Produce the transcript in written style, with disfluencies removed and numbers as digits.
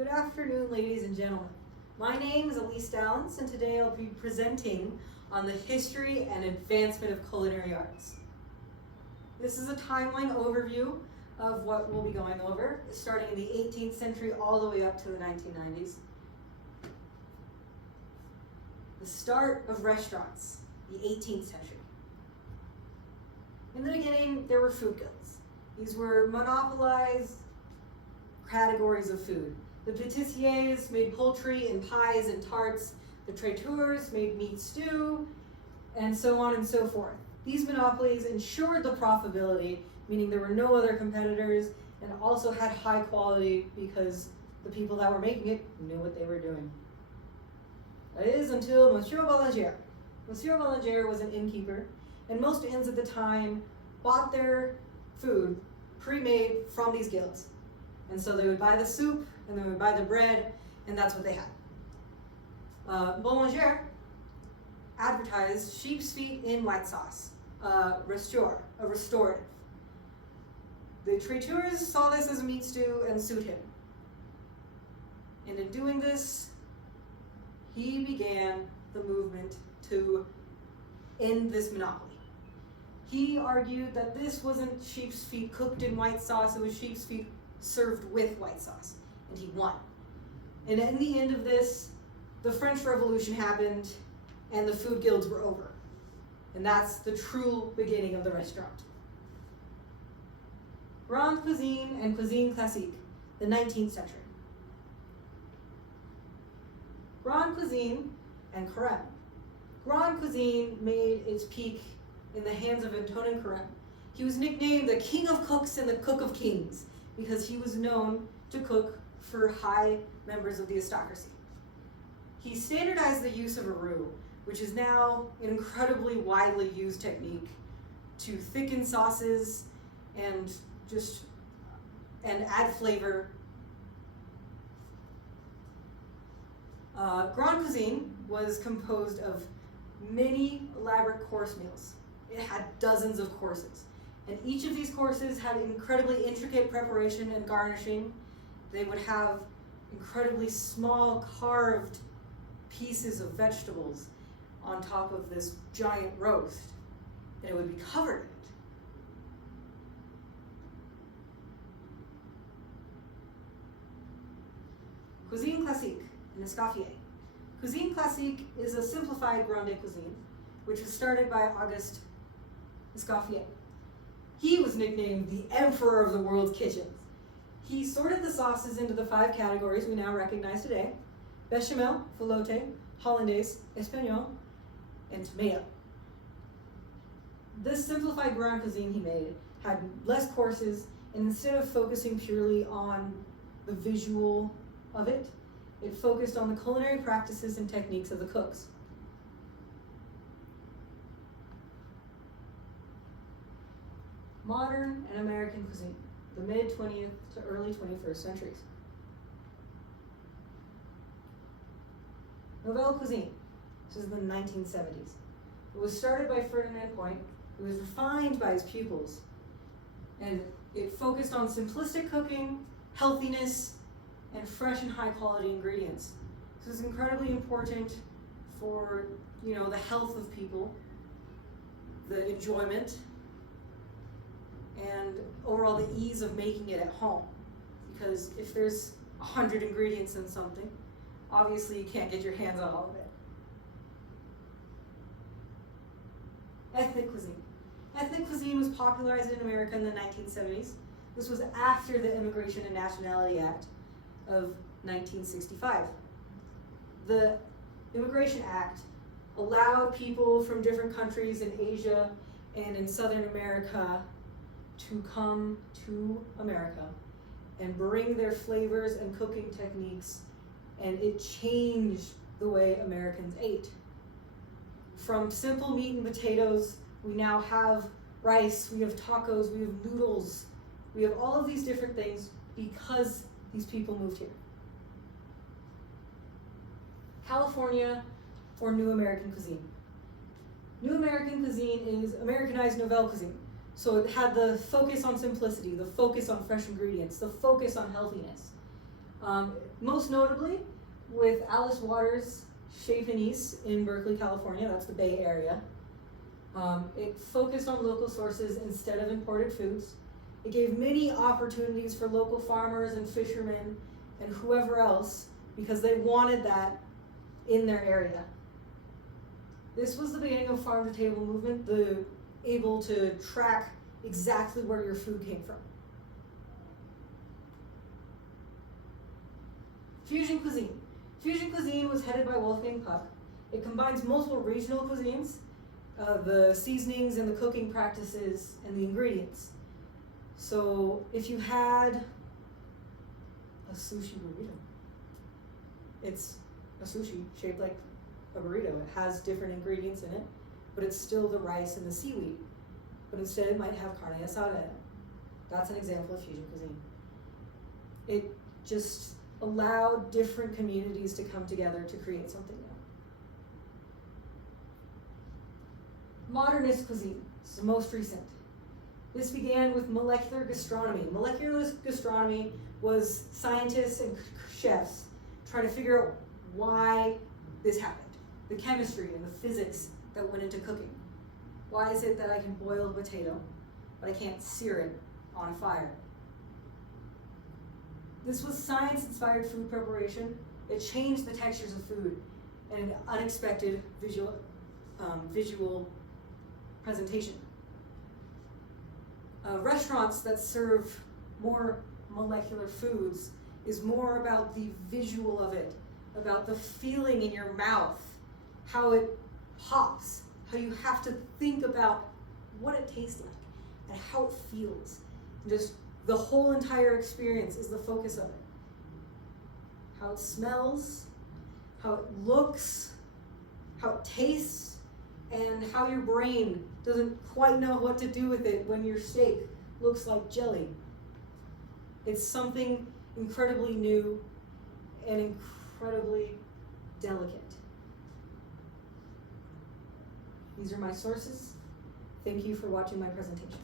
Good afternoon, ladies and gentlemen. My name is Elise Dallins, and today I'll be presenting on the history and advancement of culinary arts. This is a timeline overview of what we'll be going over, starting in the 18th century all the way up to the 1990s. The start of restaurants, the 18th century. In the beginning, there were food guilds. These were monopolized categories of food. The pâtissiers made poultry and pies and tarts. The traiteurs made meat stew, and so on and so forth. These monopolies ensured the profitability, meaning there were no other competitors, and also had high quality because the people that were making it knew what they were doing. That is until Monsieur Balanger. Monsieur Balanger was an innkeeper, and most inns at the time bought their food pre-made from these guilds. And so they would buy the soup, and they would buy the bread, and that's what they had. Boulanger advertised sheep's feet in white sauce, a restorative. The traiteurs saw this as a meat stew and sued him. And in doing this, he began the movement to end this monopoly. He argued that this wasn't sheep's feet cooked in white sauce, it was sheep's feet served with white sauce, and he won. And in the end of this, the French Revolution happened, and the food guilds were over. And that's the true beginning of the restaurant. Grande cuisine and cuisine classique, the 19th century. Grande cuisine and Carême. Grande cuisine made its peak in the hands of Antonin Carême. He was nicknamed the King of Cooks and the Cook of Kings because he was known to cook for high members of the aristocracy. He standardized the use of a roux, which is now an incredibly widely used technique to thicken sauces and add flavor. Grande cuisine was composed of many elaborate course meals. It had dozens of courses, and each of these courses had incredibly intricate preparation and garnishing. They would have incredibly small carved pieces of vegetables on top of this giant roast, and it would be covered in it. Cuisine classique and escoffier. Cuisine classique is a simplified grande cuisine, which was started by Auguste Escoffier. He was nicknamed the Emperor of the World's Kitchens. He sorted the sauces into the 5 categories we now recognize today: bechamel, velouté, hollandaise, espagnole, and tomato. This simplified grande cuisine he made had less courses, and instead of focusing purely on the visual of it, it focused on the culinary practices and techniques of the cooks. Modern and American cuisine, the mid-20th to early 21st centuries. Nouvelle cuisine, this is the 1970s. It was started by Ferdinand Point. It was refined by his pupils, and it focused on simplistic cooking, healthiness, and fresh and high quality ingredients. This is incredibly important for the health of people, the enjoyment, and overall the ease of making it at home. Because if there's 100 ingredients in something, obviously you can't get your hands on all of it. Ethnic cuisine. Ethnic cuisine was popularized in America in the 1970s. This was after the Immigration and Nationality Act of 1965. The Immigration Act allowed people from different countries in Asia and in Southern America to come to America and bring their flavors and cooking techniques, and it changed the way Americans ate. From simple meat and potatoes, we now have rice, we have tacos, we have noodles, we have all of these different things because these people moved here. California, or New American cuisine. New American cuisine is Americanized Nouvelle cuisine. So it had the focus on simplicity, the focus on fresh ingredients, the focus on healthiness. Most notably with Alice Waters' Chez Panisse in Berkeley, California, that's the Bay Area. It focused on local sources instead of imported foods. It gave many opportunities for local farmers and fishermen and whoever else because they wanted that in their area. This was the beginning of farm-to-table movement, the able to track exactly where your food came from. Fusion cuisine. Fusion cuisine was headed by Wolfgang Puck. It combines multiple regional cuisines, the seasonings and the cooking practices and the ingredients. So if you had a sushi burrito, it's a sushi shaped like a burrito. It has different ingredients in it, but it's still the rice and the seaweed. But instead it might have carne asada in it. That's an example of fusion cuisine. It just allowed different communities to come together to create something new. Modernist cuisine, this is the most recent. This began with molecular gastronomy. Molecular gastronomy was scientists and chefs trying to figure out why this happened. The chemistry and the physics that went into cooking. Why is it that I can boil a potato, but I can't sear it on a fire? This was science-inspired food preparation. It changed the textures of food in an unexpected visual presentation. Restaurants that serve more molecular foods is more about the visual of it, about the feeling in your mouth, how it pops, how you have to think about what it tastes like and how it feels. Just the whole entire experience is the focus of it. How it smells, how it looks, how it tastes, and how your brain doesn't quite know what to do with it when your steak looks like jelly. It's something incredibly new and incredibly delicate. These are my sources. Thank you for watching my presentation.